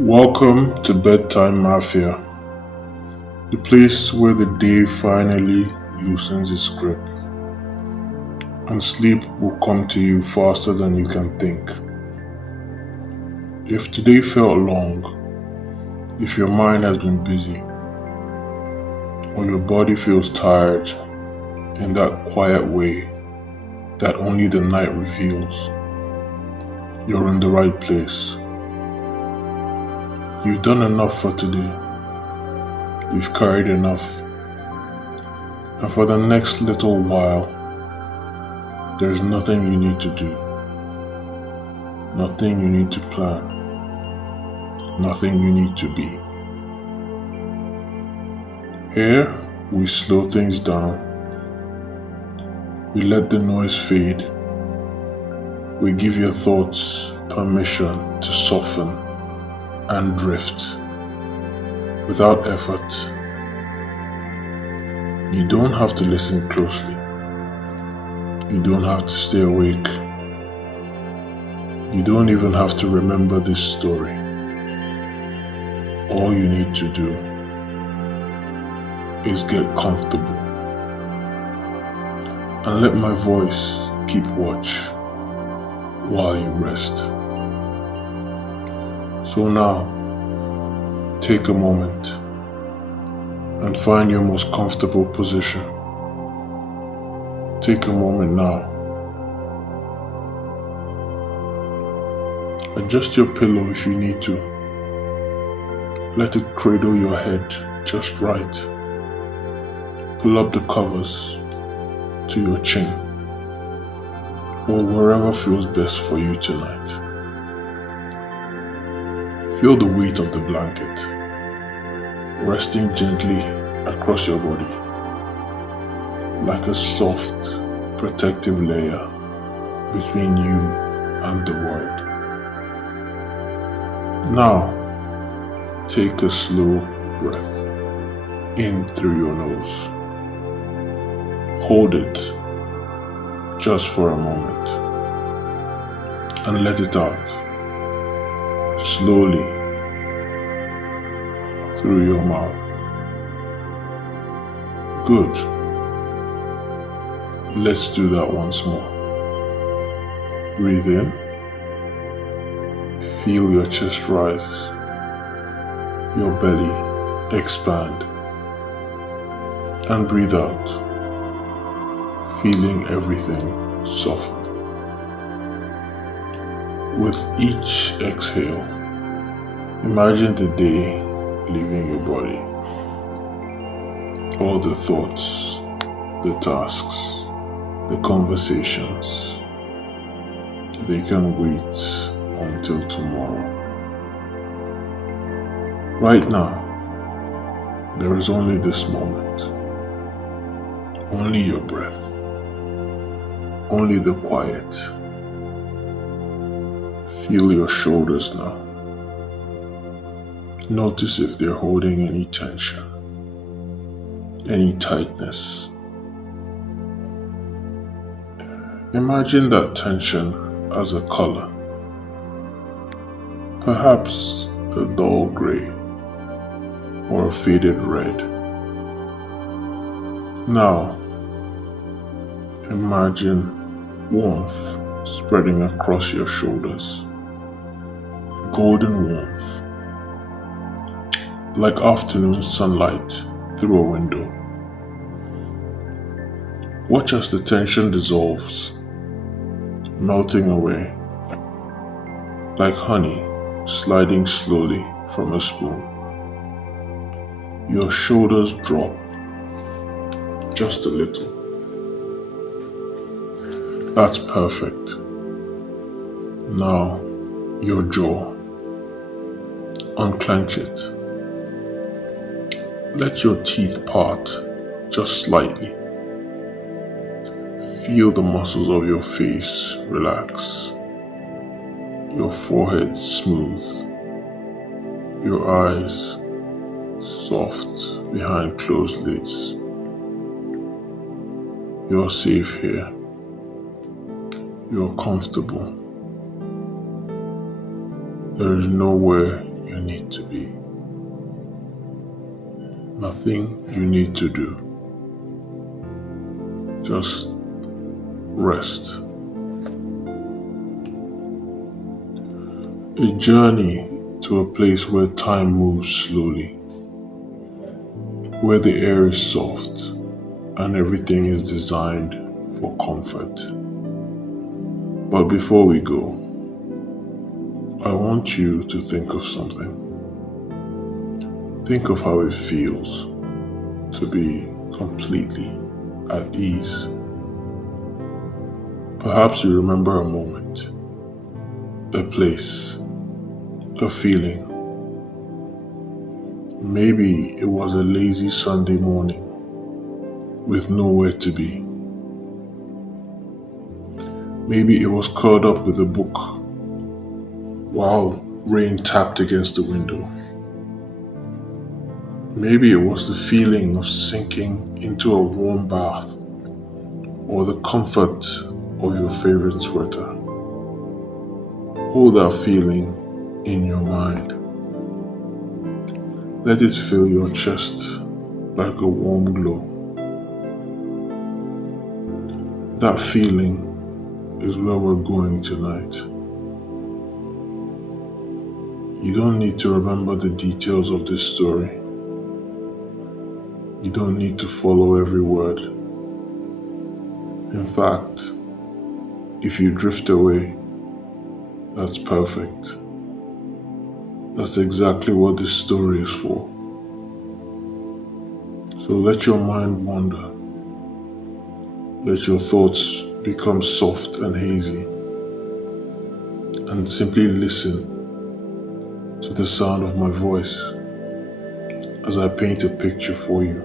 Welcome to Bedtime Mafia, the place where the day finally loosens its grip and sleep will come to you faster than you can think. If today felt long, if your mind has been busy, or your body feels tired in that quiet way that only the night reveals, you're in the right place. You've done enough for today. You've carried enough. And for the next little while, there's nothing you need to do, nothing you need to plan, nothing you need to be. Here, we slow things down. We let the noise fade. We give your thoughts permission to soften and drift without effort. You don't have to listen closely. You don't have to stay awake. You don't even have to remember this story. All you need to do is get comfortable and let my voice keep watch while you rest. So now, take a moment and find your most comfortable position. Take a moment now. Adjust your pillow if you need to. Let it cradle your head just right. Pull up the covers to your chin or wherever feels best for you tonight. Feel the weight of the blanket resting gently across your body like a soft, protective layer between you and the world. Now, take a slow breath in through your nose. Hold it just for a moment and let it out slowly through your mouth. Good. Let's do that once more. Breathe in. Feel your chest rise, your belly expand, and breathe out, feeling everything soften. With each exhale, imagine the day leaving your body. All the thoughts, the tasks, the conversations, they can wait until tomorrow. Right now, there is only this moment, only your breath, only the quiet. Feel your shoulders now. Notice if they're holding any tension, any tightness. Imagine that tension as a color. Perhaps a dull gray or a faded red. Now, imagine warmth spreading across your shoulders. Golden warmth, like afternoon sunlight through a window. Watch as the tension dissolves, melting away, like honey sliding slowly from a spoon. Your shoulders drop just a little. That's perfect. Now, your jaw. Unclench it. Let your teeth part just slightly. Feel the muscles of your face relax. Your forehead smooth. Your eyes soft behind closed lids. You're safe here. You're comfortable. There is nowhere you need to be, nothing you need to do. Just rest. A journey to a place where time moves slowly, where the air is soft and everything is designed for comfort. But before we go, I want you to think of something. Think of how it feels to be completely at ease. Perhaps you remember a moment, a place, a feeling. Maybe it was a lazy Sunday morning with nowhere to be. Maybe it was curled up with a book while rain tapped against the window. Maybe it was the feeling of sinking into a warm bath or the comfort of your favorite sweater. Hold that feeling in your mind. Let it fill your chest like a warm glow. That feeling is where we're going tonight. You don't need to remember the details of this story. You don't need to follow every word. In fact, if you drift away, that's perfect. That's exactly what this story is for. So let your mind wander. Let your thoughts become soft and hazy. And simply listen to the sound of my voice as I paint a picture for you.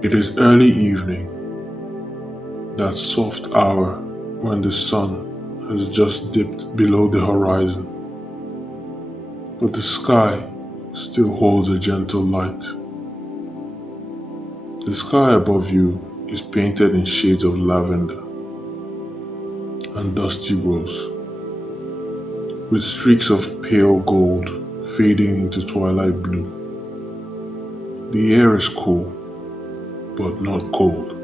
It is early evening, that soft hour when the sun has just dipped below the horizon, but the sky still holds a gentle light. The sky above you is painted in shades of lavender and dusty rose, with streaks of pale gold fading into twilight blue. The air is cool, but not cold.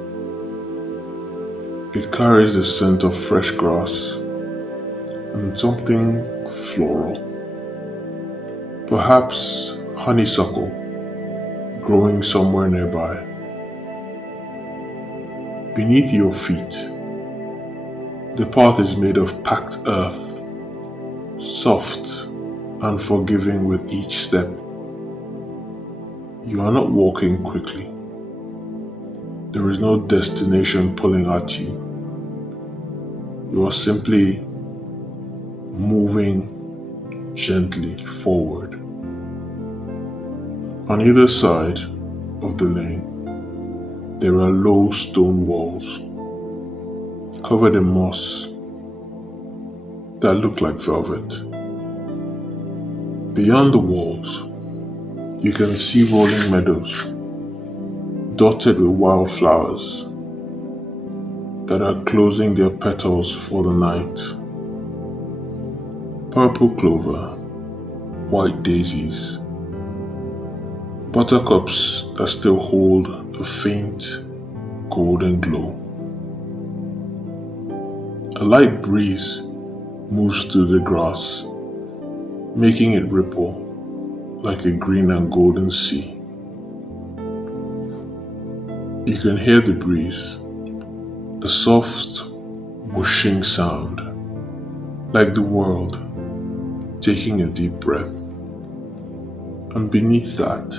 It carries the scent of fresh grass and something floral. Perhaps honeysuckle growing somewhere nearby. Beneath your feet, the path is made of packed earth, soft and forgiving with each step. You are not walking quickly. There is no destination pulling at you. You are simply moving gently forward. On either side of the lane, there are low stone walls covered in moss that look like velvet. Beyond the walls, you can see rolling meadows dotted with wildflowers that are closing their petals for the night. Purple clover, white daisies, buttercups that still hold a faint golden glow. A light breeze moves through the grass, making it ripple like a green and golden sea. You can hear the breeze, a soft whooshing sound, like the world taking a deep breath. And beneath that,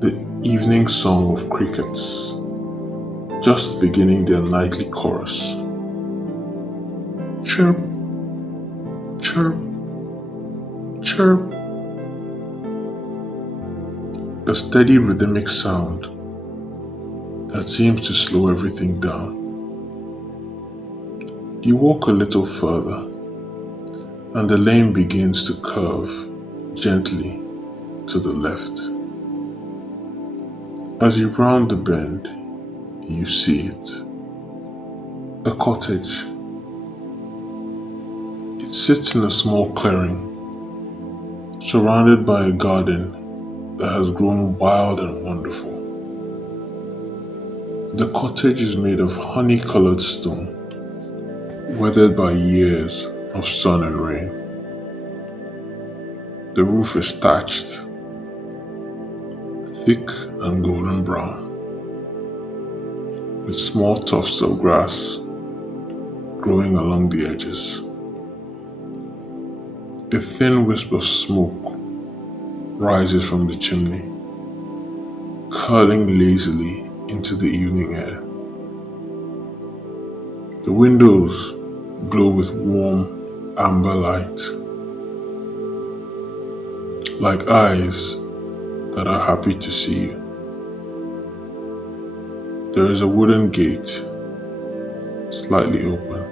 the evening song of crickets, just beginning their nightly chorus. Chirp, chirp, chirp. A steady rhythmic sound that seems to slow everything down. You walk a little further, and the lane begins to curve gently to the left. As you round the bend, you see it. A cottage. It sits in a small clearing, surrounded by a garden that has grown wild and wonderful. The cottage is made of honey-colored stone, weathered by years of sun and rain. The roof is thatched, thick and golden brown, with small tufts of grass growing along the edges. A thin wisp of smoke rises from the chimney, curling lazily into the evening air. The windows glow with warm amber light, like eyes that are happy to see you. There is a wooden gate, slightly open,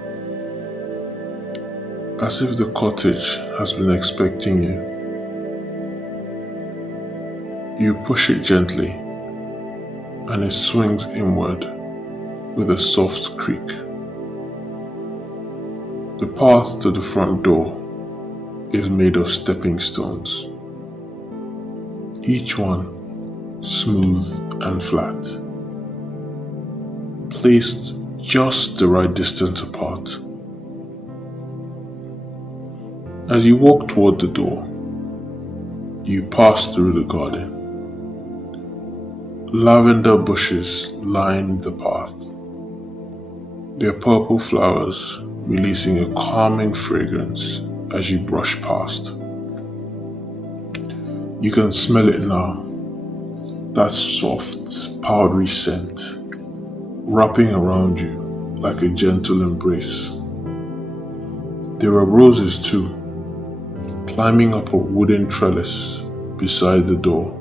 as if the cottage has been expecting you. You push it gently, and it swings inward with a soft creak. The path to the front door is made of stepping stones, each one smooth and flat, placed just the right distance apart. As you walk toward the door, you pass through the garden. Lavender bushes line the path, their purple flowers releasing a calming fragrance as you brush past. You can smell it now, that soft, powdery scent wrapping around you like a gentle embrace. There are roses too, climbing up a wooden trellis beside the door.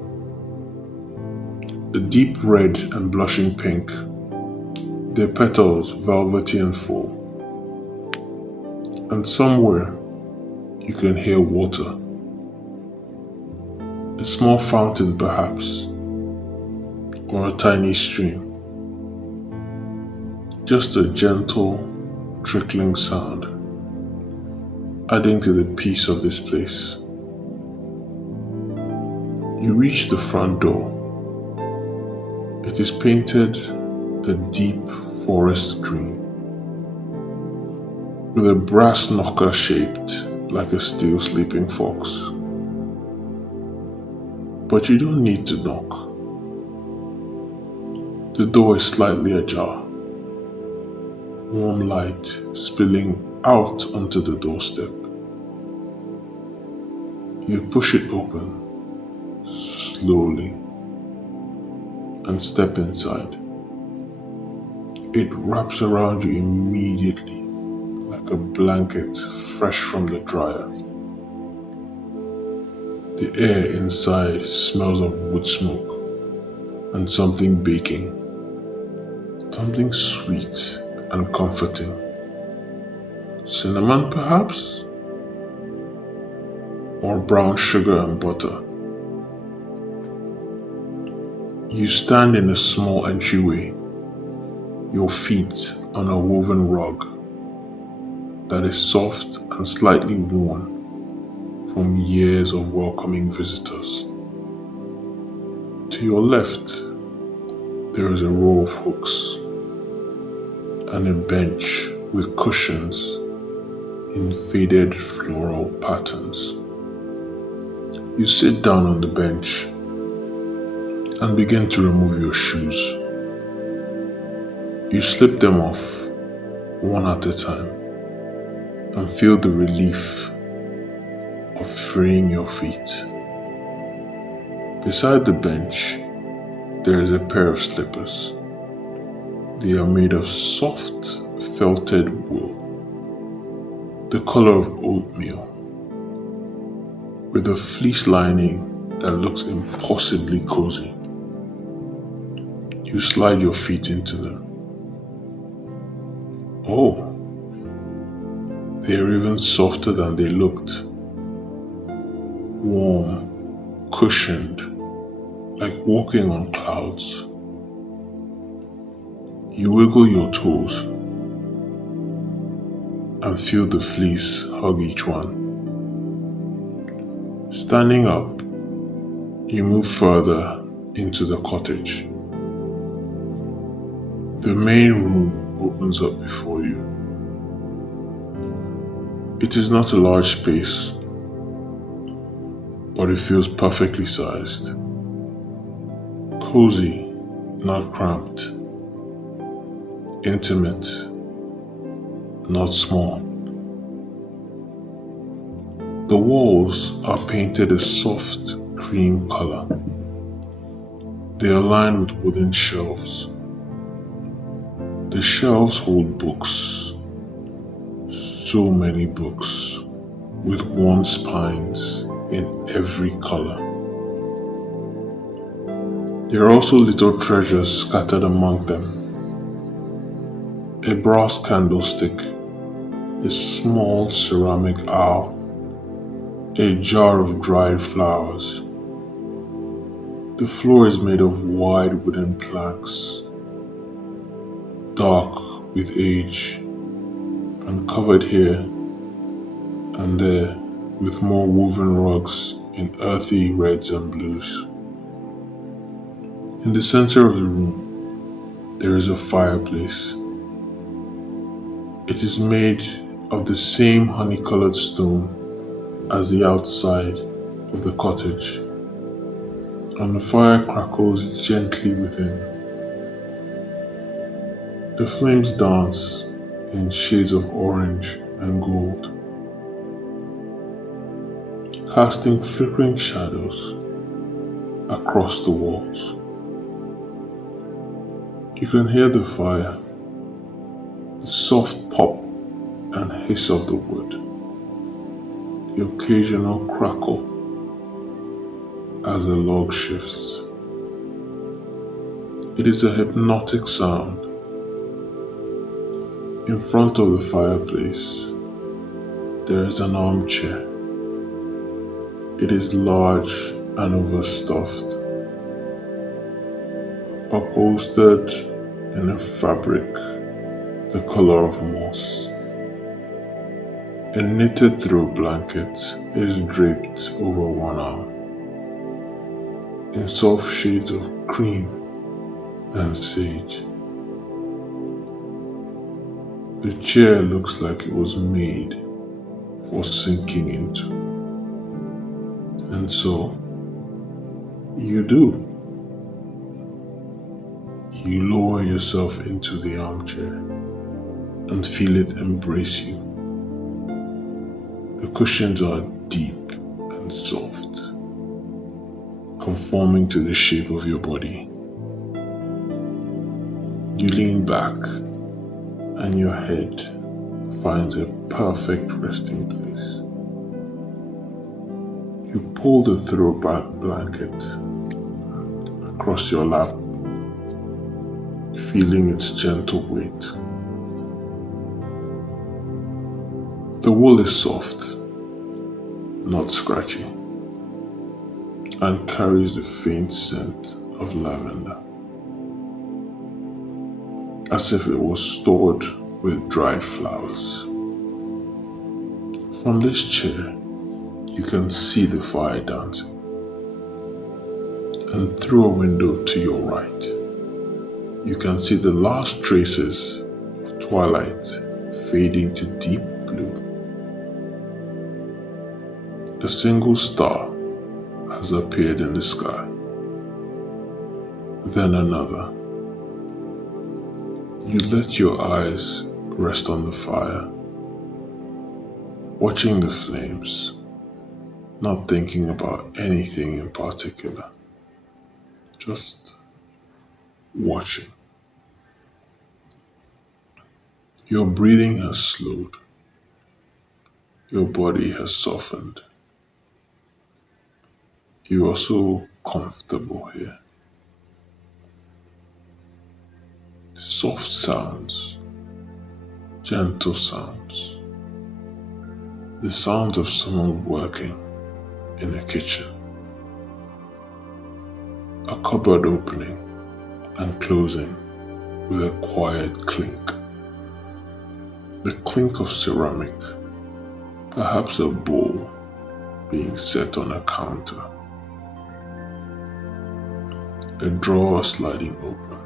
A deep red and blushing pink, their petals velvety and full. And somewhere you can hear water. A small fountain perhaps, or a tiny stream. Just a gentle, trickling sound, adding to the peace of this place. You reach the front door. It is painted a deep forest green, with a brass knocker shaped like a steel sleeping fox. But you don't need to knock. The door is slightly ajar, warm light spilling out onto the doorstep. You push it open slowly and step inside. It wraps around you immediately like a blanket fresh from the dryer. The air inside smells of wood smoke and something baking, something sweet and comforting. Cinnamon perhaps? Or brown sugar and butter. You stand in a small entryway, your feet on a woven rug that is soft and slightly worn from years of welcoming visitors. To your left, there is a row of hooks and a bench with cushions in faded floral patterns. You sit down on the bench and begin to remove your shoes. You slip them off one at a time and feel the relief of freeing your feet. Beside the bench, there is a pair of slippers. They are made of soft, felted wool, the color of oatmeal, with a fleece lining that looks impossibly cozy. You slide your feet into them. Oh, they are even softer than they looked. Warm, cushioned, like walking on clouds. You wiggle your toes and feel the fleece hug each one. Standing up, you move further into the cottage. The main room opens up before you. It is not a large space, but it feels perfectly sized. Cozy, not cramped. Intimate, not small. The walls are painted a soft cream color. They are lined with wooden shelves. The shelves hold books. So many books, with worn spines in every color. There are also little treasures scattered among them. A brass candlestick, a small ceramic owl, a jar of dried flowers. The floor is made of wide wooden planks, dark with age, and covered here and there with more woven rugs in earthy reds and blues. In the center of the room, there is a fireplace. It is made of the same honey-colored stone as the outside of the cottage, and the fire crackles gently within. The flames dance in shades of orange and gold, casting flickering shadows across the walls. You can hear the fire, the soft pop and hiss of the wood, the occasional crackle as the log shifts. It is a hypnotic sound. In front of the fireplace, there is an armchair. It is large and overstuffed, upholstered in a fabric the color of moss. A knitted throw blanket is draped over one arm, in soft shades of cream and sage. The chair looks like it was made for sinking into. And so, you do. You lower yourself into the armchair and feel it embrace you. The cushions are deep and soft, conforming to the shape of your body. You lean back and your head finds a perfect resting place. You pull the throwback blanket across your lap, feeling its gentle weight. The wool is soft, not scratchy, and carries the faint scent of lavender, as if it was stored with dried flowers. From this chair, you can see the fire dancing, and through a window to your right, you can see the last traces of twilight fading to deep blue. A single star has appeared in the sky, then another. You let your eyes rest on the fire, watching the flames, not thinking about anything in particular, just watching. Your breathing has slowed, your body has softened. You are so comfortable here. Soft sounds, gentle sounds, the sound of someone working in a kitchen, a cupboard opening and closing with a quiet clink. the clink of ceramic, perhaps a bowl being set on a counter, a drawer sliding open,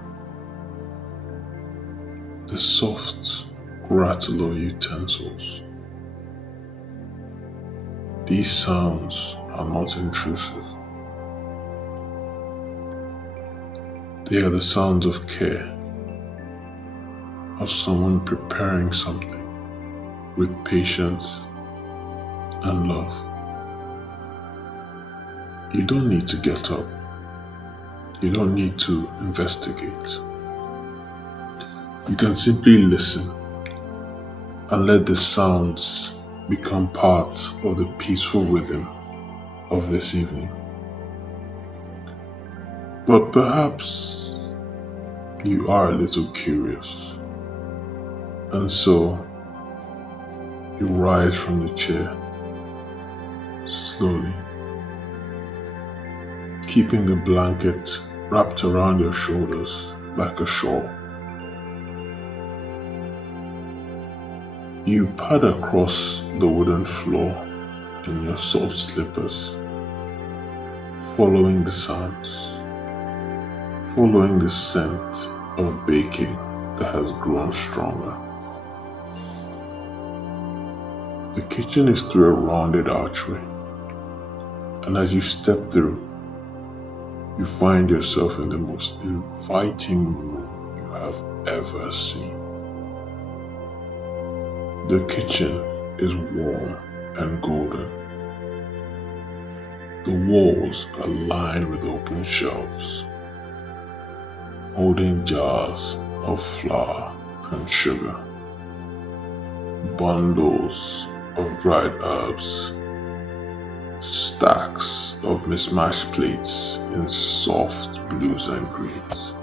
the soft rattle of utensils. These sounds are not intrusive. They are the sounds of care, of someone preparing something with patience and love. You don't need to get up. You don't need to investigate. You can simply listen and let the sounds become part of the peaceful rhythm of this evening. But perhaps you are a little curious, and so you rise from the chair slowly, keeping the blanket wrapped around your shoulders like a shawl. You pad across the wooden floor in your soft slippers, following the sounds, following the scent of baking that has grown stronger. The kitchen is through a rounded archway, and as you step through, you find yourself in the most inviting room you have ever seen. The kitchen is warm and golden. The walls are lined with open shelves, holding jars of flour and sugar, bundles of dried herbs, stacks of mismatched plates in soft blues and greens.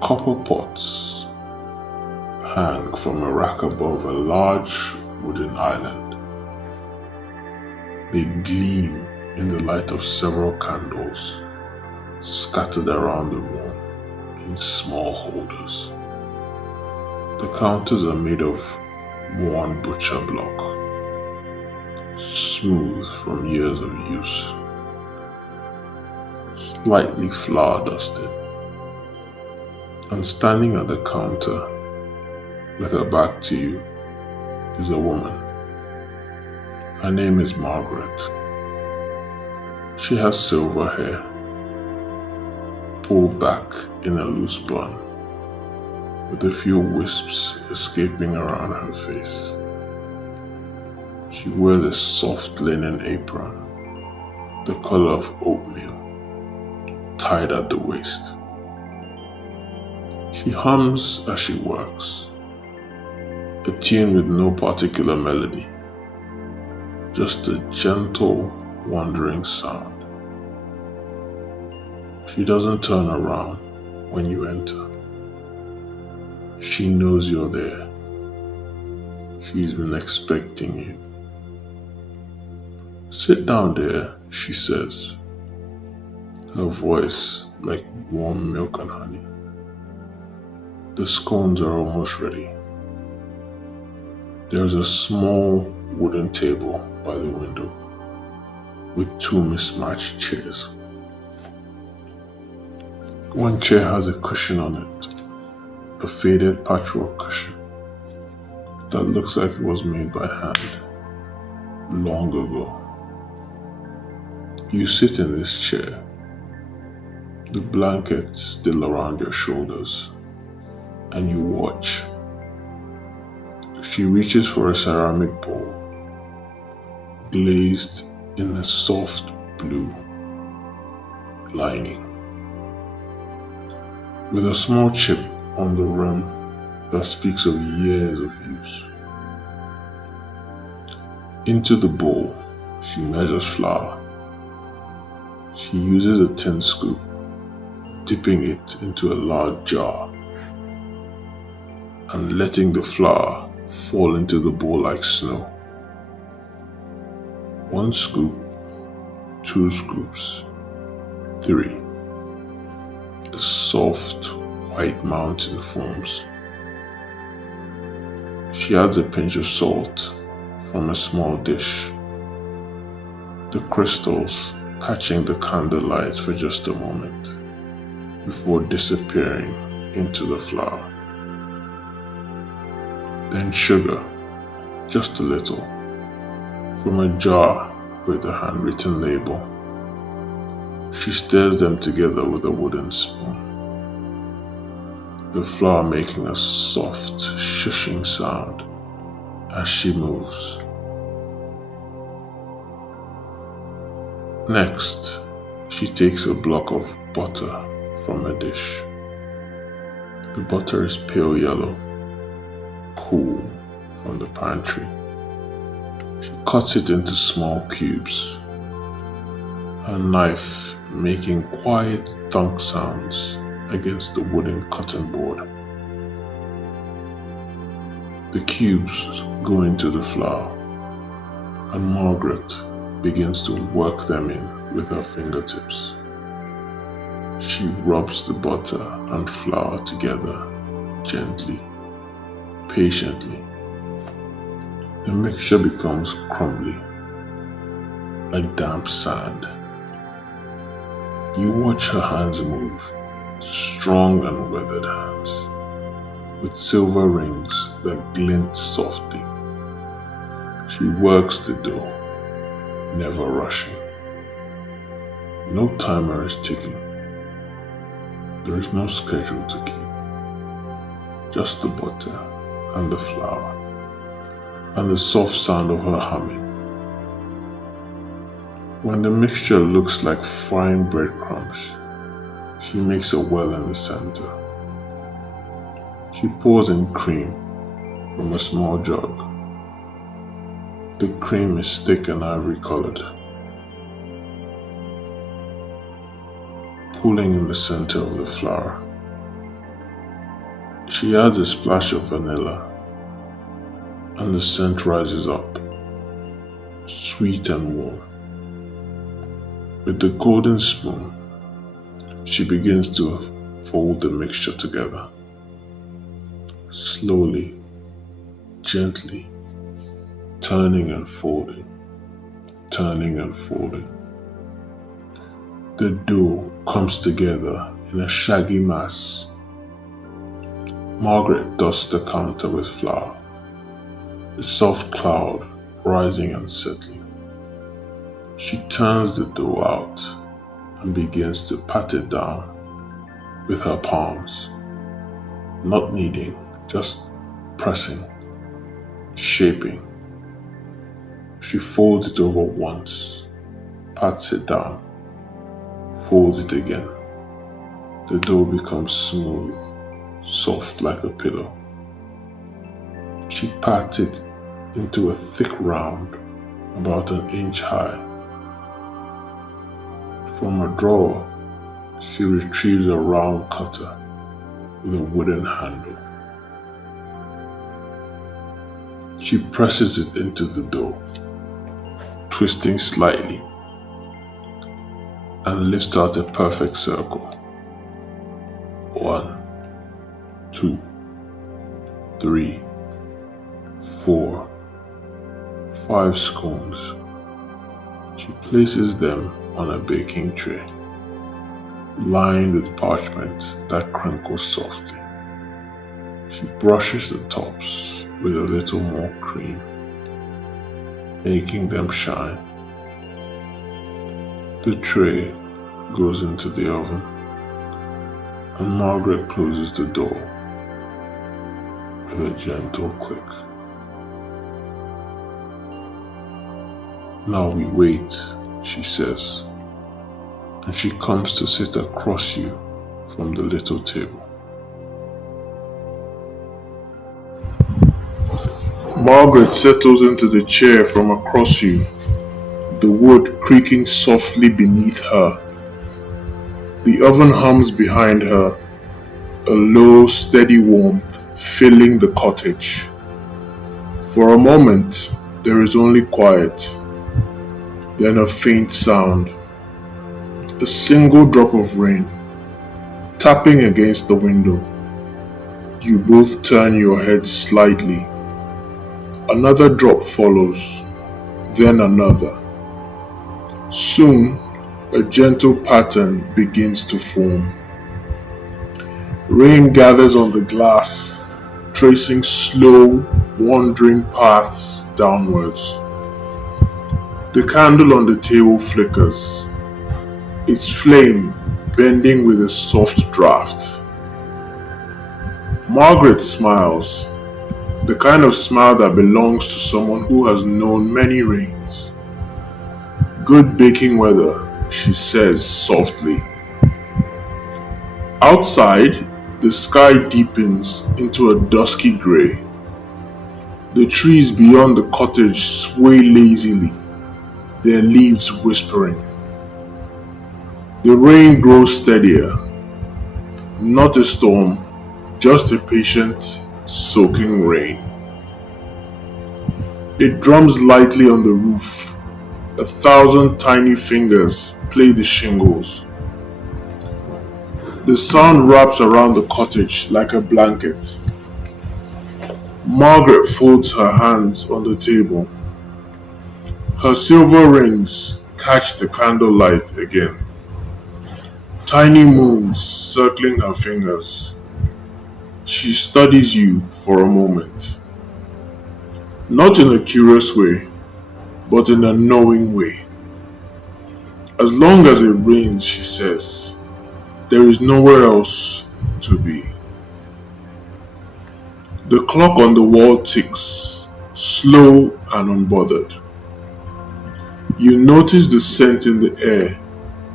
Copper pots hang from a rack above a large wooden island. They gleam in the light of several candles scattered around the room in small holders. The counters are made of worn butcher block, smooth from years of use, slightly flour dusted. And standing at the counter with her back to you is a woman. Her name is Margaret. She has silver hair, pulled back in a loose bun, with a few wisps escaping around her face. She wears a soft linen apron, the color of oatmeal, tied at the waist. She hums as she works, a tune with no particular melody, just a gentle, wandering sound. She doesn't turn around when you enter. She knows you're there. She's been expecting you. "Sit down there," she says, her voice like warm milk and honey. The scones are almost ready. There's a small wooden table by the window with two mismatched chairs. One chair has a cushion on it, a faded patchwork cushion that looks like it was made by hand long ago. You sit in this chair, the blanket still around your shoulders, and you watch. She reaches for a ceramic bowl, glazed in a soft blue lining, with a small chip on the rim that speaks of years of use. Into the bowl, she measures flour. She uses a tin scoop, dipping it into a large jar and letting the flour fall into the bowl like snow. 1 scoop, 2 scoops, 3. A soft white mountain forms. She adds a pinch of salt from a small dish, the crystals catching the candlelight for just a moment before disappearing into the flour. Then sugar, just a little, from a jar with a handwritten label. She stirs them together with a wooden spoon, the flour making a soft, shushing sound as she moves. Next, she takes a block of butter from a dish. The butter is pale yellow, cool from the pantry. She cuts it into small cubes, her knife making quiet thunk sounds against the wooden cutting board. The cubes go into the flour, and Margaret begins to work them in with her fingertips. She rubs the butter and flour together gently, patiently. The mixture becomes crumbly, like damp sand. You watch her hands move, strong and weathered hands, with silver rings that glint softly. She works the dough, never rushing. No timer is ticking. There is no schedule to keep. Just the butter and the flour, and the soft sound of her humming. When the mixture looks like fine breadcrumbs, she makes a well in the center. She pours in cream from a small jug. The cream is thick and ivory colored, pooling in the center of the flour. She adds a splash of vanilla, and the scent rises up, sweet and warm. With the golden spoon, she begins to fold the mixture together. Slowly, gently, turning and folding, turning and folding. The dough comes together in a shaggy mass. Margaret dusts the counter with flour, a soft cloud rising and settling. She turns the dough out and begins to pat it down with her palms, not kneading, just pressing, shaping. She folds it over once, pats it down, folds it again. The dough becomes smooth, soft like a pillow. She pats it into a thick round, about an inch high. From a drawer, she retrieves a round cutter with a wooden handle. She presses it into the dough, twisting slightly, and lifts out a perfect circle. 1, 2, 3, 4, 5 scones. She places them on a baking tray, lined with parchment that crinkles softly. She brushes the tops with a little more cream, making them shine. The tray goes into the oven, and Margaret closes the door with a gentle click. "Now we wait," she says, and she comes to sit across you from the little table. Margaret settles into the chair from across you, the wood creaking softly beneath her. The oven hums behind her, a low, steady warmth filling the cottage. For a moment, there is only quiet, then a faint sound, a single drop of rain, tapping against the window. You both turn your heads slightly, Another drop follows, then another. Soon, a gentle pattern begins to form. Rain gathers on the glass, tracing slow, wandering paths downwards. The candle on the table flickers, its flame bending with a soft draft. Margaret smiles, the kind of smile that belongs to someone who has known many rains. Good baking weather, she says softly. Outside, the sky deepens into a dusky grey. The trees beyond the cottage sway lazily, their leaves whispering. The rain grows steadier, not a storm, just a patient, soaking rain. It drums lightly on the roof. 1,000 tiny fingers play the shingles. The sound wraps around the cottage like a blanket. Margaret folds her hands on the table. Her silver rings catch the candlelight again. Tiny moons circling her fingers. She studies you for a moment. Not in a curious way, but in a knowing way. As long as it rains, she says, there is nowhere else to be. The clock on the wall ticks, slow and unbothered. You notice the scent in the air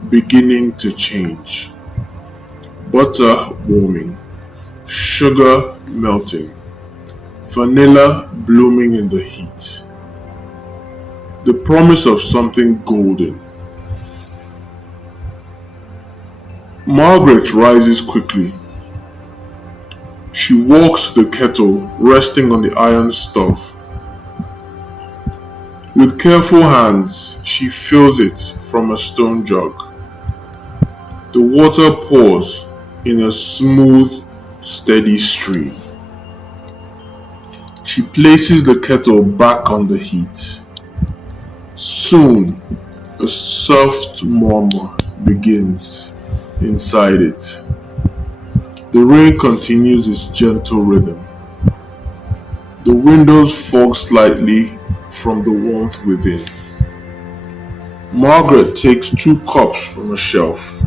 beginning to change. Butter warming, sugar melting, vanilla blooming in the heat. The promise of something golden. Margaret rises quickly. She walks to the kettle resting on the iron stove. With careful hands, she fills it from a stone jug. The water pours in a smooth, steady stream. She places the kettle back on the heat. Soon, a soft murmur begins inside it. The rain continues its gentle rhythm. The windows fog slightly from the warmth within. Margaret takes 2 cups from a shelf.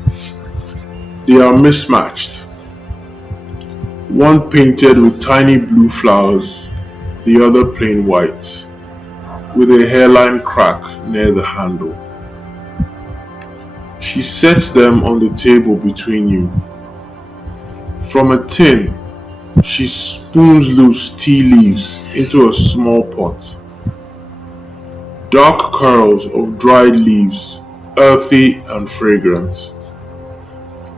They are mismatched. One painted with tiny blue flowers, the other plain white, with a hairline crack near the handle. She sets them on the table between you. From a tin, she spoons loose tea leaves into a small pot. Dark curls of dried leaves, earthy and fragrant.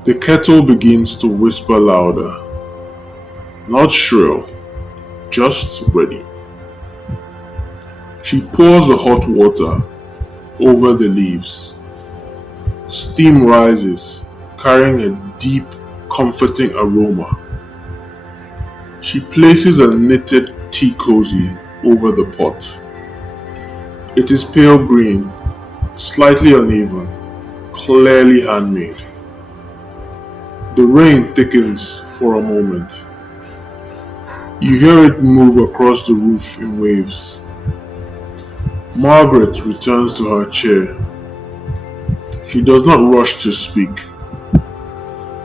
The kettle begins to whisper louder. Not shrill, just ready. She pours the hot water over the leaves. Steam rises, carrying a deep, comforting aroma. She places a knitted tea cozy over the pot. It is pale green, slightly uneven, clearly handmade. The rain thickens for a moment. You hear it move across the roof in waves. Margaret returns to her chair. She does not rush to speak.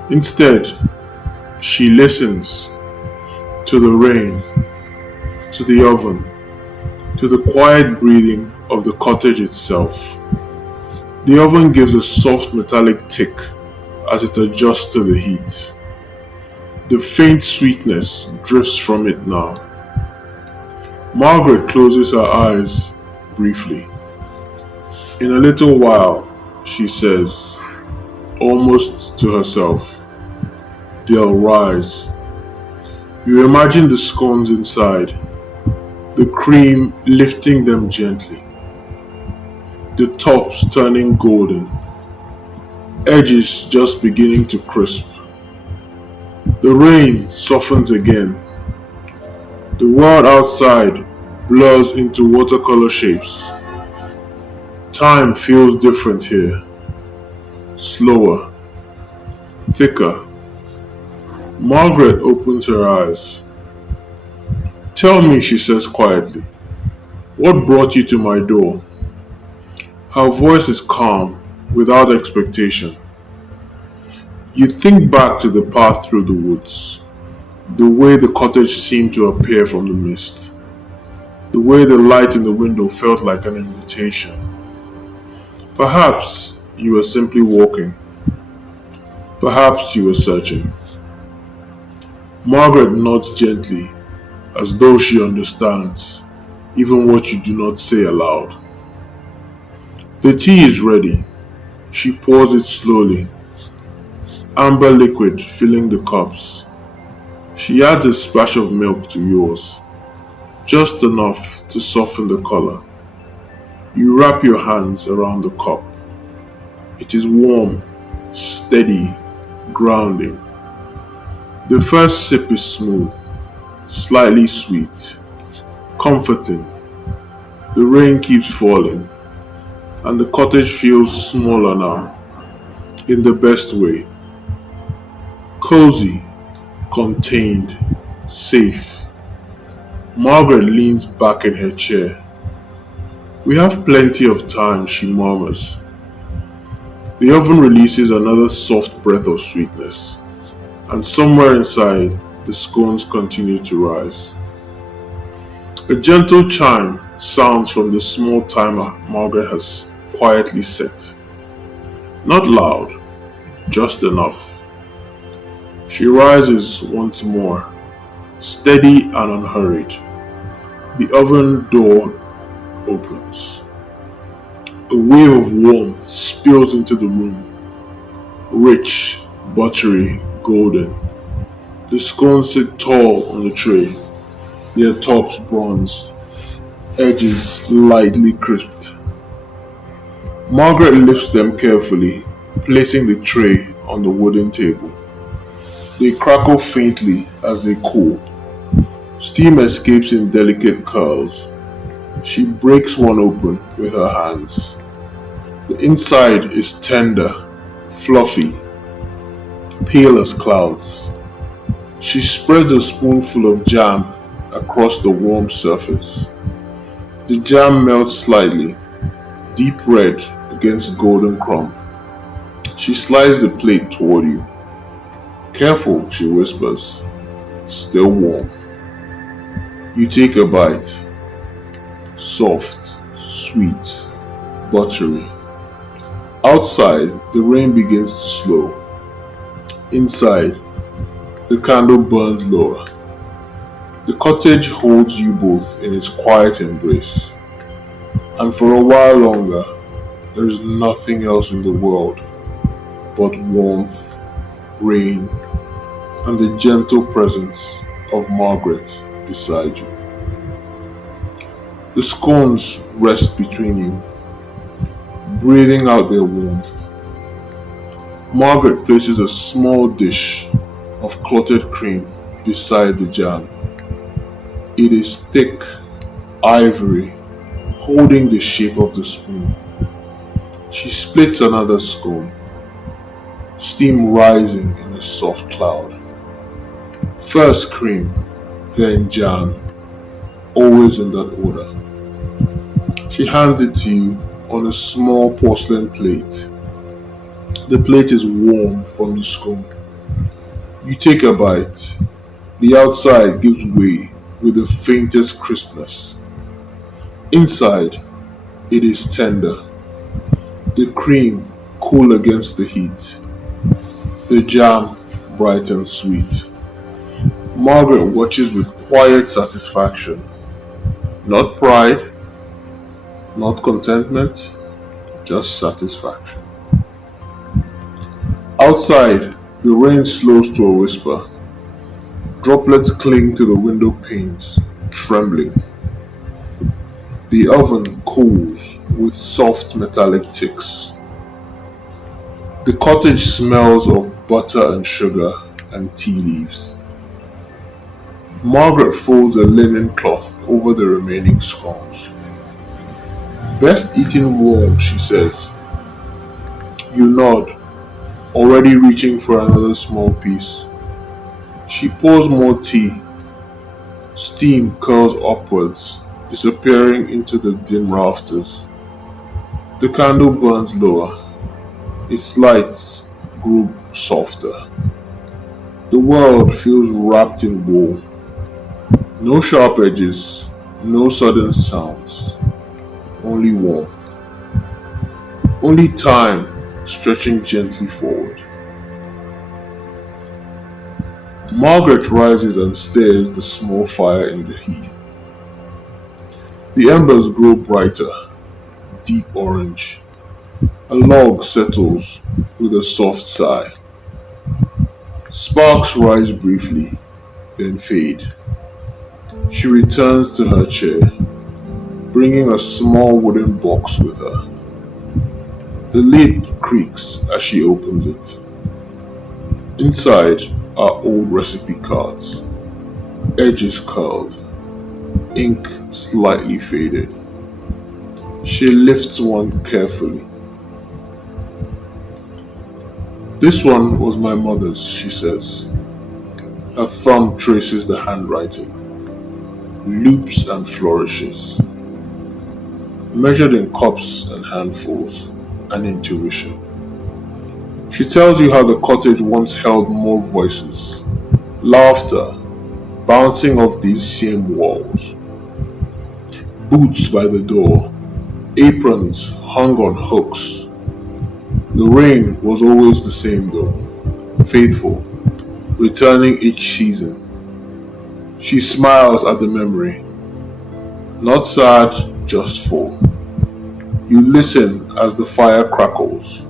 Instead, she listens to the rain, to the oven, to the quiet breathing of the cottage itself. The oven gives a soft metallic tick as it adjusts to the heat. The faint sweetness drifts from it now. Margaret closes her eyes briefly. In a little while, she says, almost to herself, they'll rise. You imagine the scones inside, the cream lifting them gently, the tops turning golden, edges just beginning to crisp. The rain softens again. The world outside blurs into watercolor shapes. Time feels different here, slower, thicker. Margaret opens her eyes. "Tell me," she says quietly, "what brought you to my door?" Her voice is calm, without expectation. You think back to the path through the woods, the way the cottage seemed to appear from the mist, the way the light in the window felt like an invitation. Perhaps you were simply walking. Perhaps you were searching. Margaret nods gently, as though she understands, even what you do not say aloud. The tea is ready. She pours it slowly, amber liquid filling the cups. She adds a splash of milk to yours, just enough to soften the color. You wrap your hands around the cup. It is warm, steady, grounding. The first sip is smooth, slightly sweet, comforting. The rain keeps falling, and the cottage feels smaller now, in the best way. Cozy, contained, safe. Margaret leans back in her chair. "We have plenty of time," she murmurs. The oven releases another soft breath of sweetness, and somewhere inside, the scones continue to rise. A gentle chime sounds from the small timer Margaret has quietly set. Not loud, just enough. She rises once more, steady and unhurried. The oven door opens. A wave of warmth spills into the room, rich, buttery, golden. The scones sit tall on the tray, their tops bronzed, edges lightly crisped. Margaret lifts them carefully, placing the tray on the wooden table. They crackle faintly as they cool. Steam escapes in delicate curls. She breaks one open with her hands. The inside is tender, fluffy, pale as clouds. She spreads a spoonful of jam across the warm surface. The jam melts slightly, deep red against golden crumb. She slides the plate toward you. "Careful," she whispers, "still warm." You take a bite. Soft, sweet, buttery. Outside, the rain begins to slow. Inside, the candle burns lower. The cottage holds you both in its quiet embrace. And for a while longer, there is nothing else in the world but warmth, rain, and the gentle presence of Margaret beside you. The scones rest between you, breathing out their warmth. Margaret places a small dish of clotted cream beside the jam. It is thick, ivory, holding the shape of the spoon. She splits another scone, steam rising in a soft cloud. First cream, then jam, always in that order. She hands it to you on a small porcelain plate. The plate is warm from the scone. You take a bite. The outside gives way with the faintest crispness. Inside, it is tender. The cream cool against the heat. The jam bright and sweet. Margaret watches with quiet satisfaction. Not pride, not contentment, just satisfaction. Outside, the rain slows to a whisper. Droplets cling to the window panes, trembling. The oven cools with soft metallic ticks. The cottage smells of butter and sugar and tea leaves. Margaret folds a linen cloth over the remaining scones. Best eaten warm, she says. You nod, already reaching for another small piece. She pours more tea. Steam curls upwards, disappearing into the dim rafters. The candle burns lower. Its lights grow softer. The world feels wrapped in wool. No sharp edges, no sudden sounds, only warmth. Only time stretching gently forward. Margaret rises and stares the small fire in the hearth. The embers grow brighter, deep orange. A log settles with a soft sigh. Sparks rise briefly, then fade. She returns to her chair, bringing a small wooden box with her. The lid creaks as she opens it. Inside are old recipe cards, edges curled, ink slightly faded. She lifts one carefully. This one was my mother's, she says. Her thumb traces the handwriting, loops and flourishes. Measured in cups and handfuls, an intuition. She tells you how the cottage once held more voices, laughter bouncing off these same walls, boots by the door, aprons hung on hooks. The rain was always the same though, faithful, returning each season. She smiles at the memory, not sad, just full. You listen as the fire crackles.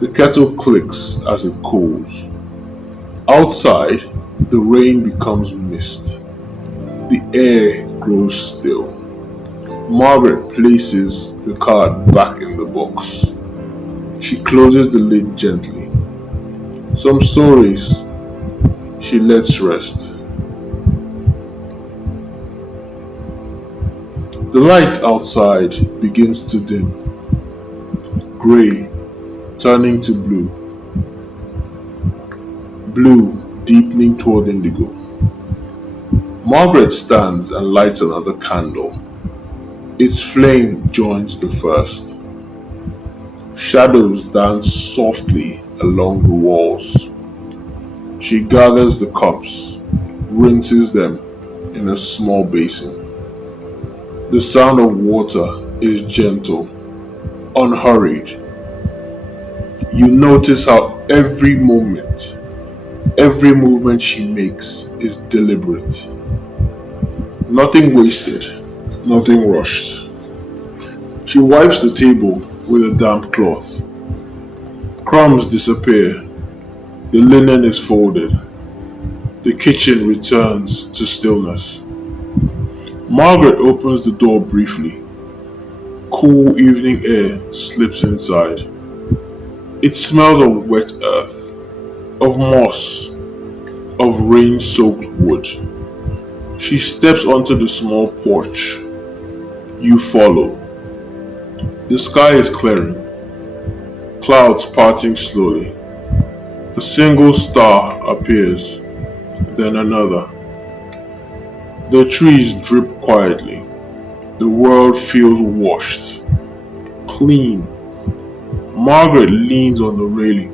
The kettle clicks as it cools. Outside, the rain becomes mist. The air grows still. Margaret places the card back in the box. She closes the lid gently. Some stories she lets rest. The light outside begins to dim. Grey, turning to blue. Blue, deepening toward indigo. Margaret stands and lights another candle. Its flame joins the first. Shadows dance softly along the walls. She gathers the cups, rinses them in a small basin. The sound of water is gentle, unhurried. You notice how every movement she makes is deliberate. Nothing wasted, nothing rushed. She wipes the table with a damp cloth. Crumbs disappear. The linen is folded. The kitchen returns to stillness. Margaret opens the door briefly. Cool evening air slips inside. It smells of wet earth, of moss, of rain-soaked wood. She steps onto the small porch. You follow. The sky is clearing, clouds parting slowly. A single star appears, then another. The trees drip quietly. The world feels washed, clean. Margaret leans on the railing.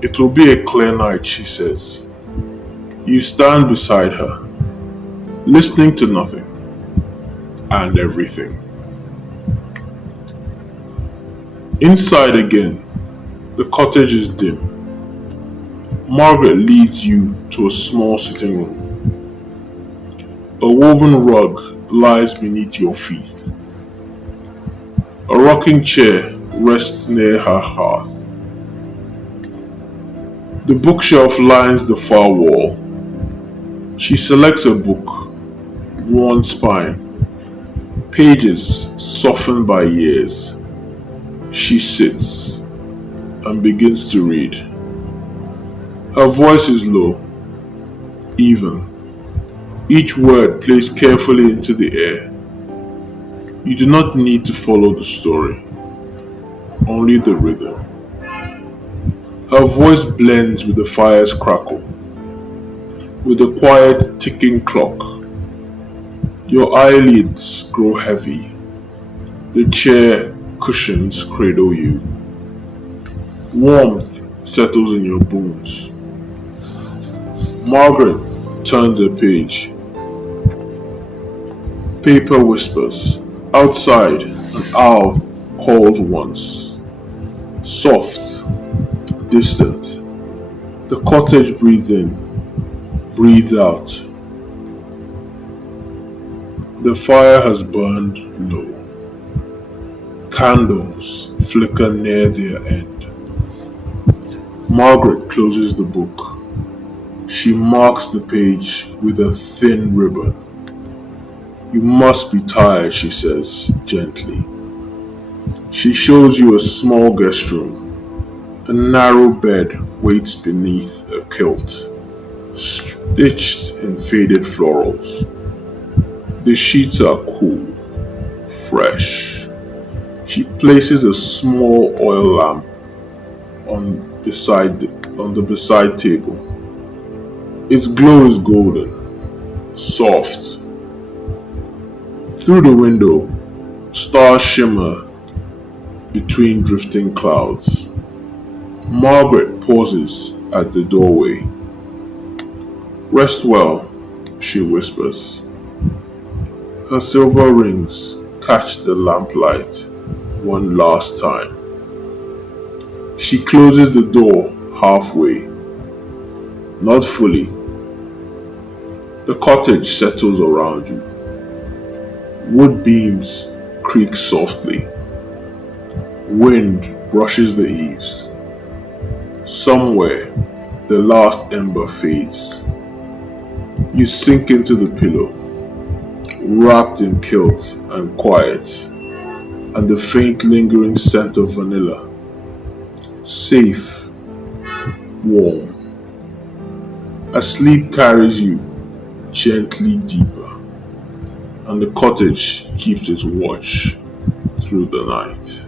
It will be a clear night, she says. You stand beside her, listening to nothing and everything. Inside again, the cottage is dim. Margaret leads you to a small sitting room. A woven rug lies beneath your feet. A rocking chair rests near her hearth. The bookshelf lines the far wall. She selects a book, worn spine, pages softened by years. She sits and begins to read. Her voice is low, even, each word placed carefully into the air. You do not need to follow the story, only the rhythm. Her voice blends with the fire's crackle, with the quiet ticking clock. Your eyelids grow heavy. The chair cushions cradle you. Warmth settles in your bones. Margaret turns a page. Paper whispers. Outside, an owl calls once. Soft, distant. The cottage breathes in, breathes out. The fire has burned low. Candles flicker near their end. Margaret closes the book. She marks the page with a thin ribbon. You must be tired, she says, gently. She shows you a small guest room. A narrow bed waits beneath a quilt, stitched in faded florals. The sheets are cool, fresh. She places a small oil lamp on the beside table. Its glow is golden, soft. Through the window, stars shimmer between drifting clouds. Margaret pauses at the doorway. Rest well, she whispers. Her silver rings catch the lamplight one last time. She closes the door halfway, not fully. The cottage settles around you. Wood beams creak softly. Wind brushes the eaves. Somewhere, the last ember fades. You sink into the pillow, wrapped in kilt and quiet, and the faint lingering scent of vanilla. Safe, warm. As sleep carries you gently deeper, and the cottage keeps its watch through the night.